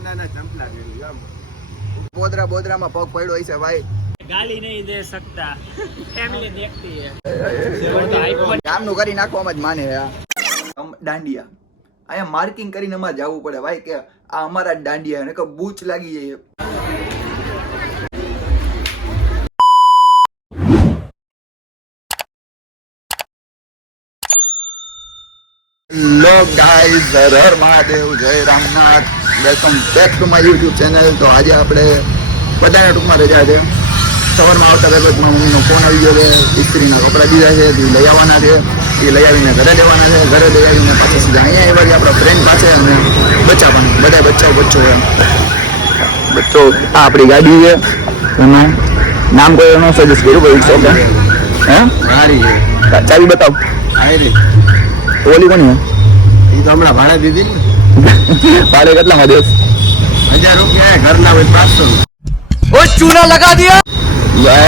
હોનાના ચંપલા પહેર્યું આમ બોદરામાં પગ પડ્યો હોય છે ભાઈ. ગાલી નહીં દે सकता ફેમિલી દેખતી હે કામનું કરી નાખવામાં જ માને દાંડિયા અહીંયા માર્કિંગ કરીને અમારે જવું પડે ભાઈ કે આ અમારા જ દાંડિયા ને કે બૂચ લાગી જાય. હેલો ગાઈઝ, હર હર મહાદેવ, જય Ramnath, welcome back to my YouTube channel. તો આજે આપણે બધાને ટૂંકમાં રજા છે. સવારમાં આવતા પહેલાં પણ મમ્મીનો ફોન આવી ગયો છે. ઇસ્ત્રીના કપડાં દીધા છે, એ લઈ આવવાના છે. એ લઈ આવીને ઘરે દેવાના છે. ઘરે લઈ આવીને પાછા સીધા અહીંયા આવ્યા આપણા ફ્રેન્ડ પાસે અને બચ્ચા પણ બધા બચ્ચો એમ બચ્ચો. આ આપણી ગાડી છે. તમે નામ કોઈ એનો સજેસ્ટ કર્યું ભાઈ? ઓકે, હે મારી છે ચાવી બતાવ. ઓલી કોની? એ તો હમણાં ભાડે દીધી ને. ભાડે કેટલામાં દેશ? 1000 રૂપિયા ઘરના હોય 500. ઓ ચૂના લગા દિયા.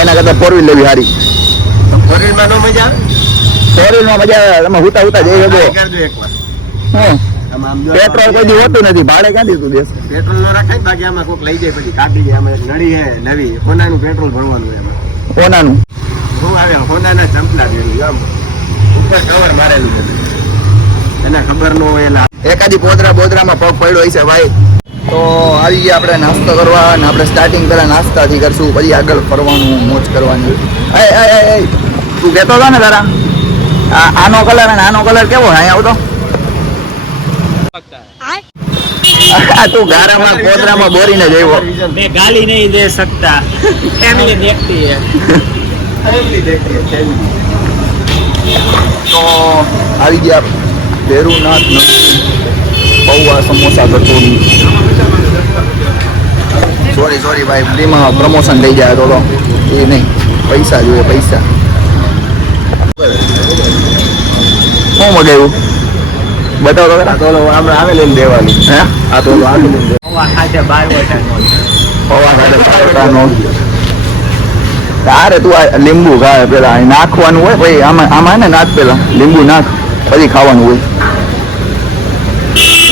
એના કરતા ફોર વ્હીલ લેવી સારી. ફોરીમાં નો મજા આવે. ફોર વ્હીલમાં મજા આવે. તમે હુતા જઈ શકો. કરજો એકવાર. હા, આમ આમ જો પેટ્રોલ કોઈ દી હોતું નથી. ભાડે ક્યાં દીધું દેશ? પેટ્રોલ નો રાખાય ને, બાકી આમાં કોઈક લઈ જાય પછી કાઢી જાય. આમાં એક નળી હે નવી, હોનાનું પેટ્રોલ ભરવાનું હોય એમાં. કોનાનું? હું આવે હોનાના ચંપલા પહેર્યું આમ ઉપર કવર મારેલું છે. એને ખબર ન હોય એલા એકાદી બોદરામાં પગ પડ્યો હોય છે ભાઈ. તો આવી ગયા આપણે નાસ્તો કરવા અને આપણે સ્ટાર્ટિંગ પહેલા નાસ્તાથી કરશું, પછી આગળ ફરવાનું, મોજ કરવાની. એ તું કહેતો હતો ને તારા આનો કલર અને આનો કલર કેવો? અહીંયા આવતો તું ગારામાં બોદરામાં બોરીને જ આવ્યો. मैं गाली नहीं दे सकता फैमिली देखती है તો આવી ગયા ભેરુનાથ નરસિંહ પૌવા સમોસા કચોરી. સોરી ભાઈ, ફ્રીમાં પ્રમોશન થઈ જાય તો એ નહીં, પૈસા જોઈએ પૈસા. શું મગાવ્યું બતાવો તો ખરા. તો આપણે આવે લઈને દેવાની. હે આ તો આવે લઈને पौवा खाते 12 वटाનો પૌવા ખાતે તારે તું આ લીંબુ ખાય પેલા અહીં નાખવાનું હોય ભાઈ. આમાં ને નાખ પેલા લીંબુ નાખ, પછી ખાવાનું હોય.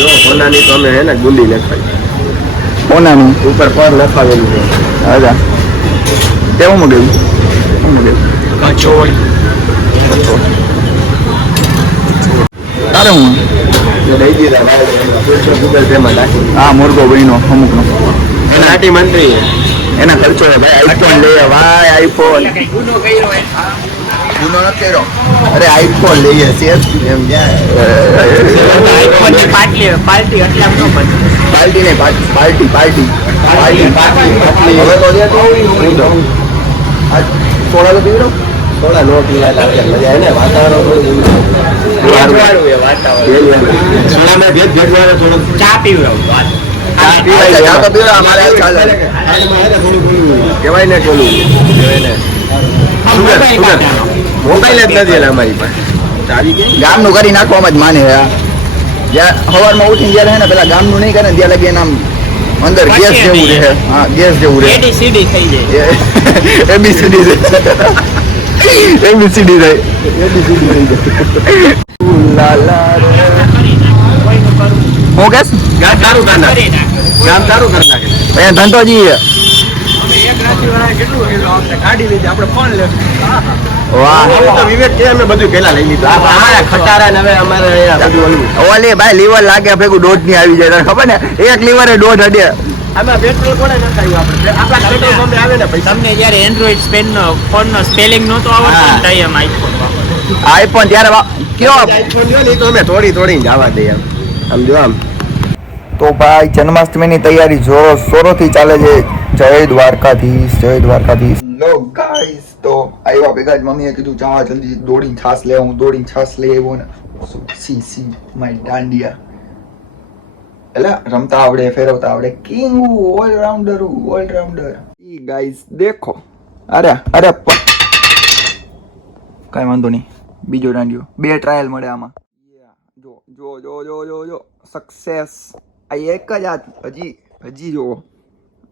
જો હોનાની તો અમે હે ને ગુંડી લખાઈ કોનાનું? ઉપર પર લખાવેલું છે. અચ્છા, કેવું મગાવ્યું? શું મગાવ્યું? कचौड़ी તારે હું જો લઈ દીધા ગૂગલ પે માં નાખી. હા મુર્ગો બહેનો અમુકનો નાટી મંત્રી એના ખર્ચો છે ભાઈ. આઈફોન લઈએ ભાઈ, આઈફોન. ગુનો કર્યો હે ગુનો નથી કર્યો. અરે આઈફોન લઈએ સેફ એમ આઈફોન ની પાર્ટી એટલા નો બને પાર્ટી નહીં, પાર્ટી હવે તો દે તો આ સોડા તો પીવડો. થોડા નો પીવાય મજા આવે ને. વાતાવરણ વાળું એ વાતાવરણ સોડામાં ભેજ ભેજવાળો થોડો ચા પીવડાવું વાત પીવાય ચા તો પીવડો. અમારે આજ ચાલે કહેવાય ને પેલું કહેવાય ને મોબાઈલ જ નથી એટલે અમારી પાસે ચાવી કે ગામનું કરી નાખવામાં જ માને. જ્યાં સવારમાં ઉઠીને જ્યારે હે ને પેલા ગામનું નહીં કરે ને ત્યાં લગી આમ અંદર ગેસ જેવું રહે. હા, ગેસ જેવું રહે. એડીસીડી થઈ જાય એબીસીડી એબીસીડી થાય. લાલા રે હું કેસ ગામ તારું કરી નાખે. કરી નાખે ગામ તારું કરી નાખે. અહીંયા ધંધોજી એક રાશિ વાળા કેટલું ગાડી લઈ આપણે ફોન લે વાહ. અમે તો વિવેક કે અમે બધું પેલા લઈ લીધું. અમારા ખટારા ને હવે અમારે અહીંયા બધું ઓલું ઓલી ભાઈ લીવર લાગે ભેગું દોઢ ની આવી જાય. તને ખબર ને એક લીવરે દોઢ અડે. આમાં પેટ્રોલ કોને નખાયું આપણે? આપણા પેટ્રોલ પંપે આવે ને પૈસા. તમને જ્યારે એન્ડ્રોઈડ ફોન નો સ્પેલિંગ નહોતો આવડતો ને તઈ એમ આઈફોન આઈફોન ત્યારે કયો આઈફોન લ્યો ને, ઈ તો અમે તોડીને જવા દઈએ આમ જો આમ. તો ભાઈ જન્માષ્ટમીની તૈયારી જોરો શોરોથી ચાલે છે. જય દ્વારકાધીશ, જય દ્વારકાધીશ. લો ગાઈસ, તો આવ્યા ભેગા જ મમ્મીએ કીધું જા જલ્દી દોડીને છાસ લે. હું દોડીને છાસ લઈ આવ્યો ને સી માય દાંડિયા. એટલે રમતા આવડે, ફેરવતા આવડે. કિંગ ઓલરાઉન્ડર ઈ ગાઈસ દેખો. અરે કઈ વાંધો નહીં, બીજો દાંડિયો. 2 ટ્રાયલ મળે આમાં. જો સક્સેસ. આ એક જ હાથ, હજી જો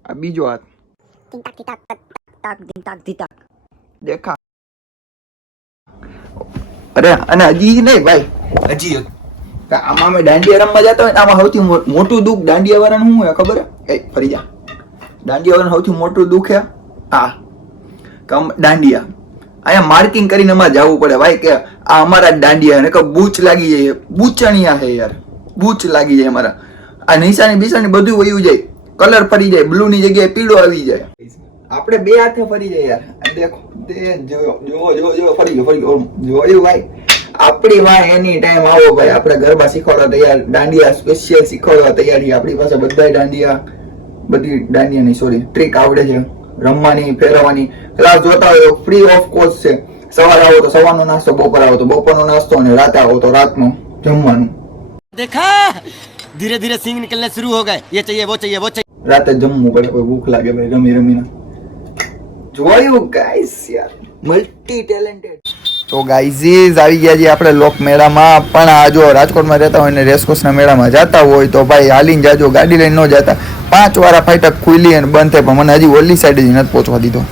આ બીજો હાથ દેખા. અરે અને હજી નહીં ભાઈ, આમાં અમે દાંડિયા રમવા જતા હોય ને આમાં સૌથી મોટું દુઃખ દાંડિયા વાળાનું શું હોય ખબર હે? ફરી જા. દાંડિયા વાળાનું સૌથી મોટું દુઃખ હે દાંડિયા અહીંયા માર્કિંગ કરીને અમારે જવું પડે ભાઈ કે આ અમારા દાંડિયા ને કે બૂચ લાગી જાય. બૂચણિયા છે યાર, બૂચ લાગી જાય અમારા. આ નિશાની બિશાની બધું વયું જાય, કલર ફરી જાય, બ્લુ ની જગ્યાએ પીળો આવી જાય. આપણે બે હાથે ફરી જાય યાર. દેખો જો ફરી ગયો જોયું ભાઈ. આપણી વાય એની ટાઈમ આવો ભાઈ. આપણે ગરબા શીખવાડવા તૈયાર, દાંડિયા સ્પેશિયલ શીખવાડવા તૈયાર છીએ. આપણી પાસે બધી દાંડિયાની સોરી ટ્રીક આવડે છે રમવાની, ફેરવવાની. ક્લાસ જોતા હોય તો ફ્રી ઓફ કોસ્ટ છે. સવારે આવો તો સવારનો નાસ્તો, બપોર આવો તો બપોરનો નાસ્તો, અને રાતે આવો તો રાતનું જમવાનું. देखा धीरे धीरे सींग निकलने शुरू हो गए, ये चाहिए वो चाहिए वो चाहिए. રાતે જમવું પડે, કોઈ ભૂખ લાગે ભાઈ રમીને. જોયું ગાઈસ યાર, મલ્ટી ટેલેન્ટેડ. તો ગાઈઝીસ આવી ગયા છીએ આપણે લોક મેળામાં. પણ આ જો રાજકોટમાં રહેતા હોય ને રેસકોર્સના મેળામાં જતા હોય તો ભાઈ હાલીને જાજો, ગાડી લઈને ન જતા. 5 વાર ફાટક ખુલી અને બંધ થાય, પણ મને હજી ઓલી સાઈડ જ નથી પહોંચવા દીધો.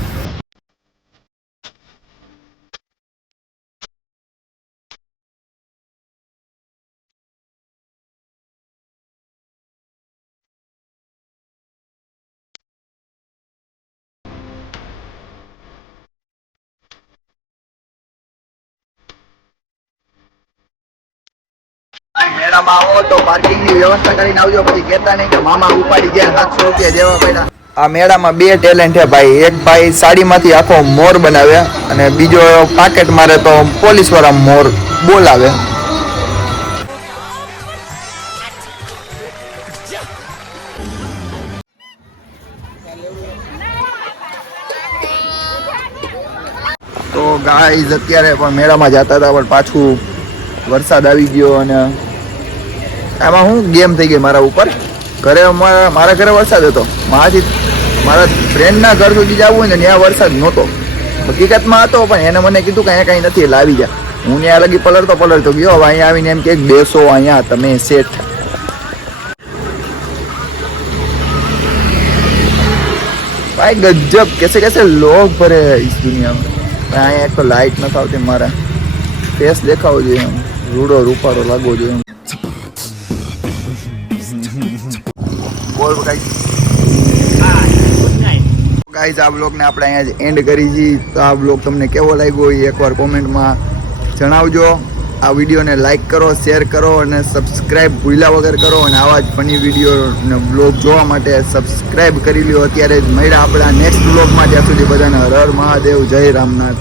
મેળામાં આવો તો પાર્કિંગની વ્યવસ્થા કરીને આવજો, પછી કહેતા નહીં કે મામા ઉપાડી ગયા 700 રૂપિયા દેવા પડ્યા. આ મેળામાં 2 ટેલેન્ટ છે ભાઈ. એક ભાઈ સાડીમાંથી આખો મોર બનાવે અને બીજો પાકેટ મારે તો પોલીસ વાળા મોર બોલાવે. તો ગાઈઝ અત્યારે પણ મેળામાં જતા હતા, પણ પાછું વરસાદ આવી ગયો અને આમાં હું ગેમ થઈ ગઈ મારા ઉપર. ઘરે મારા ઘરે વરસાદ હતો, મારા ફ્રેન્ડના ઘર સુધી જવું હોય ને ત્યાં વરસાદ નહોતો. હકીકતમાં હતો પણ એને મને કીધું કે અહીંયા કાંઈ નથી એટલે આવી જા. હું ત્યાં લગી પલળતો ગયો. હવે અહીંયા આવીને એમ કે બેસો અહીંયા તમે શેઠ. ભાઈ ગજબ कैसे लोग भरे हैं इस दुनिया में. અહીંયા એક તો લાઇટ નથી આવતી, મારા ફેસ દેખાવો જોઈએ, રૂડો રૂપાળો લાગવો જોઈએ. બોલ ગાઈઝ, આ બ્લોગને આપણે અહીંયા જ એન્ડ કરી છીએ. તો આ બ્લોગ તમને કેવો લાગ્યો એ એકવાર કોમેન્ટમાં જણાવજો. આ વિડીયોને લાઈક કરો, શેર કરો અને સબસ્ક્રાઈબ ભૂલ્યા વગર કરો. અને આવા જ ફની વિડીયો અને બ્લોગ જોવા માટે સબસ્ક્રાઈબ કરી લ્યો અત્યારે જ. મળ્યા આપણા નેક્સ્ટ બ્લોગમાં. ત્યાં સુધી બધાને હર હર મહાદેવ, જય રામનાથ.